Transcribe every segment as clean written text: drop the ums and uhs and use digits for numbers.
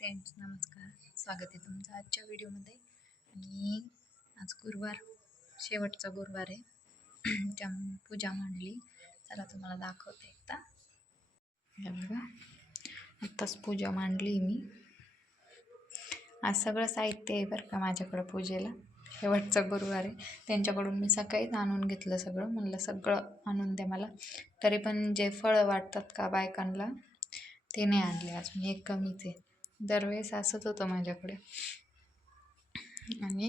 Friends नमस्कार, स्वागत आहे तुमचं आजच्या व्हिडिओमध्ये. आणि आज गुरुवार, शेवटचा गुरुवार आहे. त्यामुळे पूजा मांडली. चला तुम्हाला दाखवते एकदा. हे बघा, आत्ताच पूजा मांडली मी. आज सगळं साहित्य आहे बरं का माझ्याकडं पूजेला. शेवटचा गुरुवार आहे, त्यांच्याकडून मी सकाळीच आणून घेतलं सगळं. म्हणलं सगळं आणून द्या मला. तरी पण जे फळं वाटतात का बायकांना ते नाही आणले अजून, एक कमीच आहे. दरवेळेस असंच होतं माझ्याकडे. आणि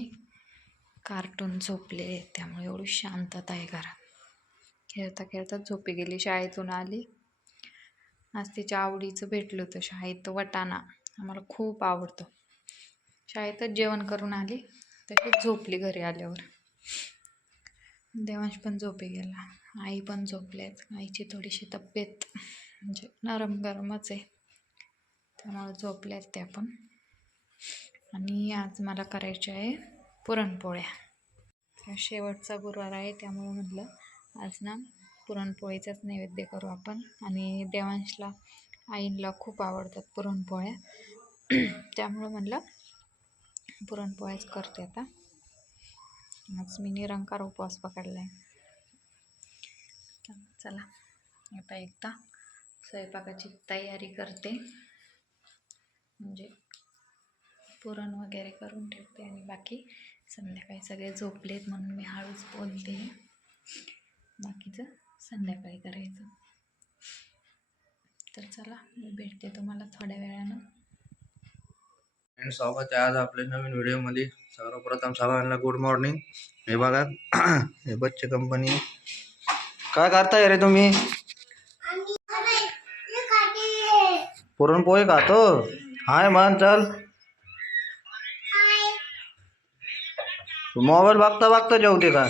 कार्टून झोपले, त्यामुळे एवढी शांतता आहे घरात. खेळता खेळता झोपी गेली. शाळेतून आली, आज तिच्या आवडीचं भेटलं होतं शाळेत वटाणा. आम्हाला खूप आवडतं. शाळेतच जेवण करून आली, तशीच झोपली घरी आल्यावर. देवांश पण झोपी गेला, आई पण झोपलेत. आईची थोडीशी तब्येत म्हणजे नरम गरमच आहे, त्यामुळे झोपल्यात त्या पण. आणि आज मला करायचे आहे पुरणपोळ्या. शेवटचा गुरुवार आहे, त्यामुळे म्हटलं आज ना पुरणपोळीचाच नैवेद्य करू आपण. आणि देवांशला आईला खूप आवडतात पुरणपोळ्या, त्यामुळं म्हटलं पुरणपोळ्याच करते आता. आज मी निरंकार उपवास पकडला आहे. चला आता एकदा स्वयंपाकाची तयारी करते, म्हणजे पुरण वगैरे करून ठेवते. आणि बाकी संध्याकाळी सगळे झोपलेत म्हणून मी हळूच बोलते. बाकीचं संध्याकाळी करायचं. तर चला, मी भेटते तुम्हाला थोड्या वेळानं. फ्रेंड्स, स्वागत आहे आज आपल्या नवीन व्हिडिओमध्ये. सर्वप्रथम सगळ्यांना गुड मॉर्निंग. हे बघा, हे बच्चे कंपनी. काय करताय रे तुम्ही? पुरणपोळी खातो. हाय मान, चल. मोबाईल बघता बघता जेवते का?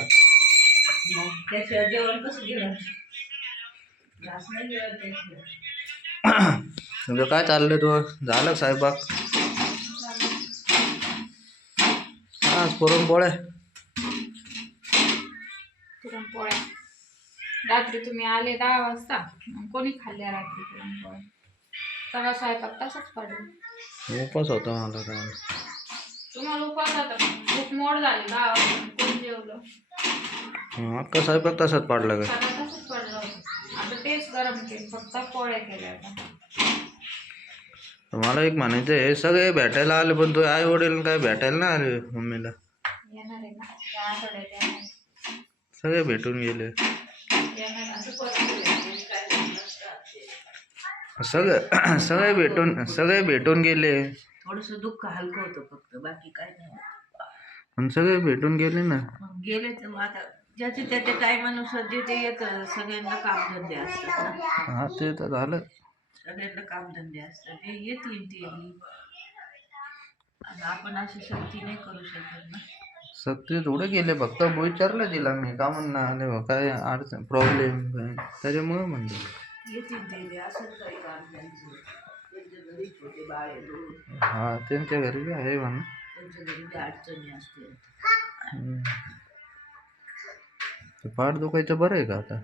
तुझं काय चाललंय? तू झालं साहेबाग? आज पुरणपोळ्या. पुरणपोळ्या रात्री तुम्ही आले 10 वाजता, कोणी खाल्ल्या रात्री पुरणपोळ्या? सगळा स्वयंपाक तसाच पडला. उपास होता मला काय. तुम्हाला उपास होता, खूप मोड झाली. 10 वाजता कोण जेवलं? अक्का स्वयंपाक तसाच पडला का? सगळं तसंच पडलं होतं. आता तेच गरम केलं, फक्त पोळ्या केल्या आता. मला एक म्हणायचं आहे, सगळे भेटायला आले पण तू आई वडील काय भेटायला नाही आले मम्मीला? येणार आहे ना त्या आठवड्यात येणार. सगळे भेटून गेले. सगळे भेटून गेले. थोडस दुःख हलकं होतं फक्त, बाकी काय नाही. पण सगळे भेटून गेले ना. गेले तर आता ज्याचे त्याच्या टायमानुसार जे ते येतं. सगळ्यांना कामधंदे असतात ना. हा, ते तर झालं. सगळ्यांना कामधंदे असतात, ते येतील ते. आणि आपण अशी सक्ती नाही करू शकत ना. सक्ती थोडे गेले, फक्त विचारलं तिला मी का म्हणणार आले काय अडचण प्रॉब्लेम काय, त्याच्यामुळे म्हणलं येतील ते. असंच काही काम त्यांचं. त्यांच्या घरी छोटे बाळ आहे, हा त्यांच्या घरी बी आहे म्हणून. त्यांच्या घरी बी अडचणी असते. पाठ दुखायचं बरं आहे का आता?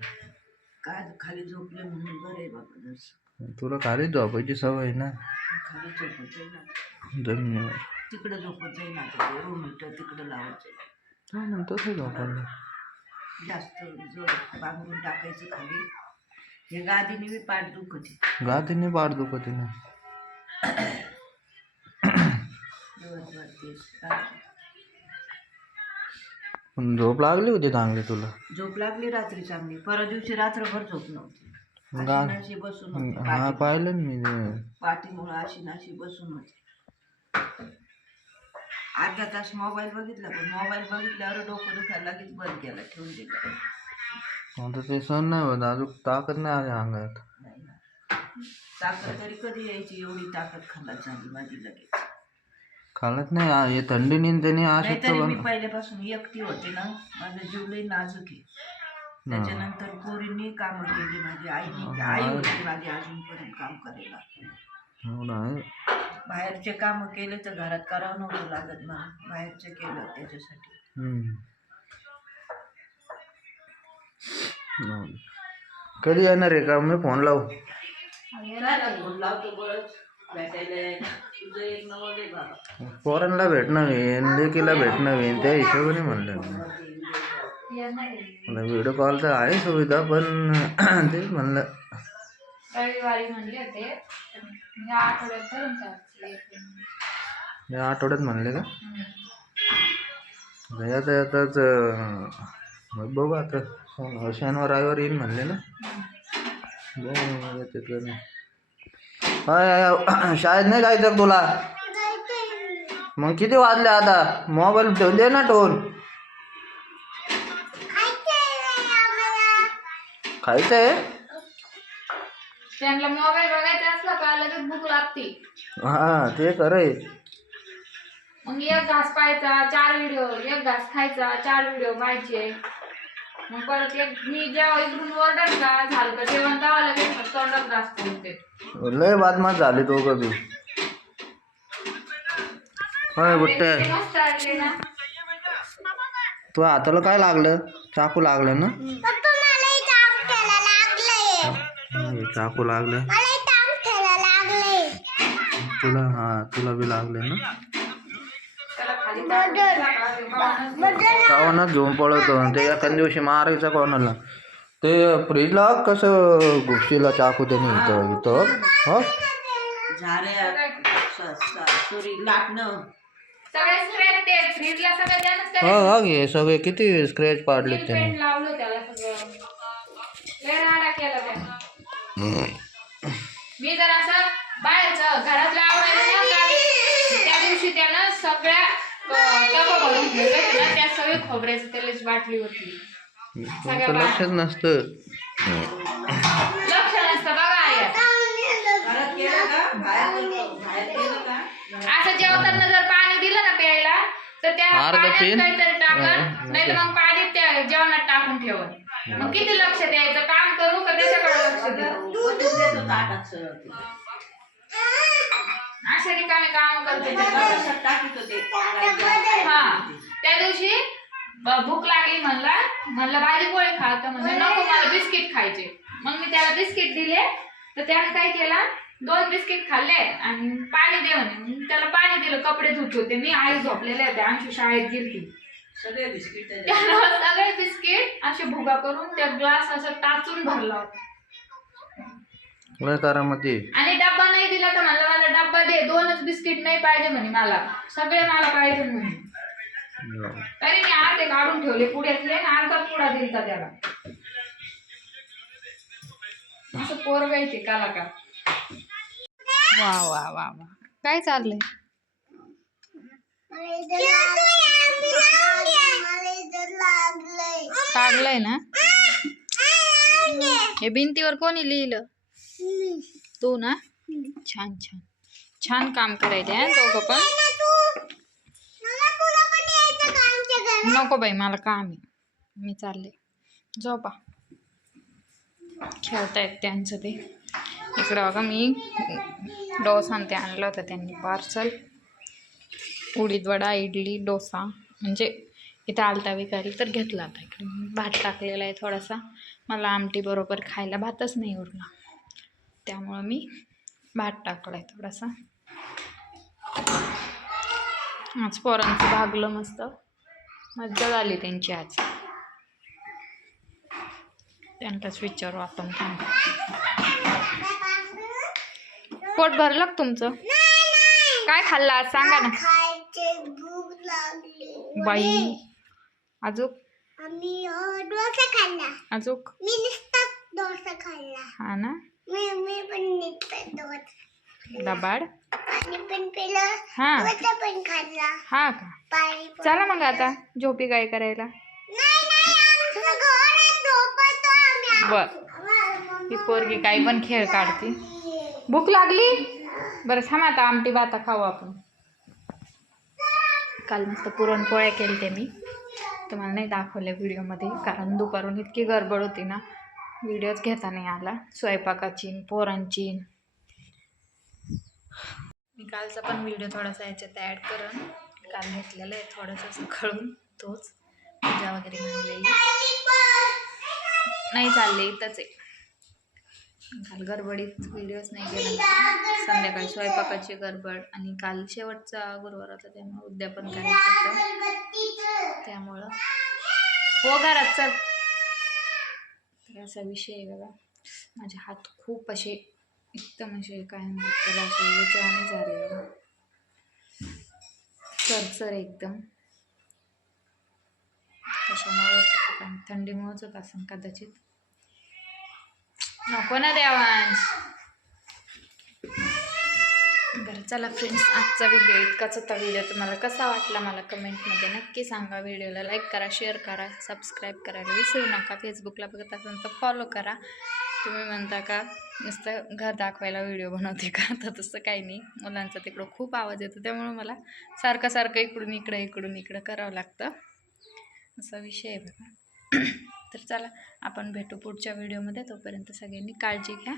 काय खाली झोपले म्हणून बरं आहे बाबा. तुला खाली झोपायची सवय ना. खाली झोपत जाईल ना, धन्यवाद. तिकडं झोपत जाईल ना. ते रूम मीटर तिकडं लावायचं. हा ना, तसं झोपायला जास्त जड बांधून टाकायचं खाली. हे गादीने बी पाठ दुखते. गादीने पाठ दुखते ना. दिवसभर तेच रात्री. पण झोप लागली होती चांगली तुला? झोप लागली रात्री चांगली. परवा दिवशी रात्रभर झोप नव्हती. अशी बसून होती. हा, पाहिलं ना मी. पाठीमुळं अशी बसून होती. अर्धा तास मोबाईल बघितला, पण मोबाईल बघितल्यावर डोकं दुखायला लगेच बंद केला, ठेवून दिलं. आता ते सण नाही होत, अजून ताकद नाही आली अंगात. नाही ना, ताकद तरी कधी यायची? एवढी ताकद खाल्ला झाली माझी लगेच. खालत नाही, हे थंडीने त्याने नाहीतरी मी पहिल्यापासून एकटी होते ना. माझं जीव लई नाजूक आहे. त्याच्यानंतर पोरींनी कामं केली, माझी आई होती माझी अजूनपर्यंत काम करायला. बाहेरचे काम केले तर घरात करावं नव्हतं लागत ना. बाहेरचे केलं त्याच्यासाठी. कधी येणार आहे का? मी फोन लावू? फोन लावतो बरंच भेटायला. तुझं पोरांना भेटणं होईन, लेकीला भेटणं होईन, त्या हिशोबाने म्हणलं मी. व्हिडिओ कॉल तर आहे सुविधा, पण तेच म्हणलं रविवारी म्हणले होते या आठवड्यात धरून चालले. या आठवड्यात म्हणले का? येता येताच मग बघू आता, शनिवार रविवार येईन म्हणले ना. बघू येते का नाही. शाळेत नाही जायचं का तुला? मग किती वाजले आता? मोबाईल ठेवून दे ना ठेवून. खायचंय? त्यांना मोबाईल बघायचा असला का लगेच भूक लागते. हा ते खरंय. मग एक घास पाहायचा 4 व्हिडिओ, एक घास खायचा 4 व्हिडिओ पाहायचे. मग परत एक मी जेव्हा इकडून ऑर्डर का झालं का जेवण तेव्हा लगेच तोंडात घास पोहोचते. लय बदमाश झाली तो कधी. होय बुट्टे, मस्त वाटले ना. तू हाताला काय लागलं? चाकू लागलं ना? चाकू लागलं तुला? हा तुला बी लागले ना. कोणाच घेऊन पळतो ते, एखाद्या दिवशी मारायचं कोणाला. ते फ्रीजला कसं घुसशीला चाकू त्याने इथं इथं. हो हो घे सगळे किती स्क्रॅच पाडले त्याने. लावलं त्याला सगळं लय राडा केला त्याने. मी जर असं बाहेरचं घरातलं आवडायला त्या दिवशी त्यानं सगळ्या टब भरून ठेवले ना, त्या सगळी खोबऱ्याचं तेलाची बाटली होती. लक्षच नसतं. लक्ष नसतं बघा आई. असं जेवताना जर पाणी दिलं ना प्यायला तर त्या पाण्यात काहीतरी टाकन, नाही तर मग पाणी त्या जेवणात टाकून ठेवून. मग किती लक्ष द्यायचं? काम करू का त्याच्याकडे लक्ष देऊ? अशा रिकामे काम करते. हा त्या दिवशी भूक लागली म्हणलं भाजी पोळी खा, तर म्हणलं नको मला बिस्किट खायचे. मग मी त्याला बिस्किट दिले, तर त्याने काय केला 2 बिस्किट खाल्ले आणि पाणी दे म्हणे. त्याला पाणी दिलं, कपडे धुत होते मी, आई झोपलेले होते, अंशू शाळेत गेली. सगळे बिस्किट असे भुगा करून त्या ग्लास असं टाचून भरला होता. आणि डब्बा नाही दिला तर म्हणलं मला डब्बा दे, 2च बिस्किट नाही पाहिजे म्हणे मला, सगळे मला पाहिजे म्हणे. तरी मी अर्धे काढून ठेवले पुढ्यातले, अर्धा पुडा दिलता त्याला. असं पोरगं येते कलाकार. वा वा वा वा, काय चाललंय? लागलंय ना. हे भिंतीवर कोणी लिहिलं? तू ना. छान छान छान काम करायचे आहे दोघं पण. नको बाई मला काम आहे, मी चालले. झोपा, खेळतायत त्यांचं ते. इकडं बघा मी डोसा ते आणलं होतं त्यांनी पार्सल. उडीद वडा, इडली, डोसा, म्हणजे इथं आलता विकारी तर घेतला होता. इकडे भात टाकलेला आहे थोडासा. मला आमटी बरोबर खायला भातच नाही उरला, त्यामुळं मी भात टाकला आहे थोडासा. आज पोरांचं भागलं मस्त, मज्जा झाली त्यांची आज. त्यांनाच विचारू आपण. पोट भरलं का तुमचं? काय खाल्लं आज सांगा ना. बाई अजूक डोसा खाल्ला. अजूक मी नुसता डोसा खाल्ला. हा ना. मी पण नुसता डोसा. लबाड. पाणी पण पिलं. हा. डोसा पण खाल्ला. हा का. पाणी पण. चला मग आता झोपी काय करायला. नाही आमचं घर झोपतो आम्ही. बर, ही पोरगी काही पण खेळ काढते. भूक लागली. बरं थांब आता आमटी भाता खाऊ आपण. काल मस्त पुरणपोळ्या केलते मी, तुम्हाला नाही दाखवल्या व्हिडिओमध्ये, कारण दुपारून इतकी गडबड होती ना, व्हिडिओच घेता नाही आला स्वयंपाकाची पोरांची. मी कालचा पण व्हिडिओ थोडासा याच्यात ॲड करून काल घेतलेलं आहे थोडंसं सकाळून, तोच पूजा वगैरे म्हणलेली. नाही चालले इथंच आहे. काल गडबडीत व्हिडिओच नाही केला, संध्याकाळी स्वयंपाकाची गडबड आणि काल शेवटचा गुरुवार होता त्यामुळे उद्यापन करायचं होतं, त्यामुळं हो घरात चल. तर असा विषय आहे बघा. माझे हात खूप असे एकदम असे काय म्हणतात त्याला असे याच्याने झाले बघा, चरचर एकदम. कशामुळे होतं पण थंडीमुळेच होत असं कदाचित. नको ना देवांश. बरं चला फ्रेंड्स, आजचा व्हिडिओ इतकाच होता. व्हिडिओ तुम्हाला कसा वाटला मला कमेंटमध्ये नक्की सांगा. व्हिडिओला लाईक करा, शेअर करा, सबस्क्राईब करायला विसरू नका. फेसबुकला बघत असाल तर फॉलो करा. तुम्ही म्हणता का नुसतं घर दाखवायला व्हिडिओ बनवते का, तर तसं काही नाही. मुलांचा तिकडं खूप आवाज येतो त्यामुळे मला सारखं इकडून इकडं करावं लागतं, असा विषय आहे बघा. तर चला आपण भेटू पुढच्या व्हिडिओमध्ये. तोपर्यंत सगळ्यांनी काळजी घ्या.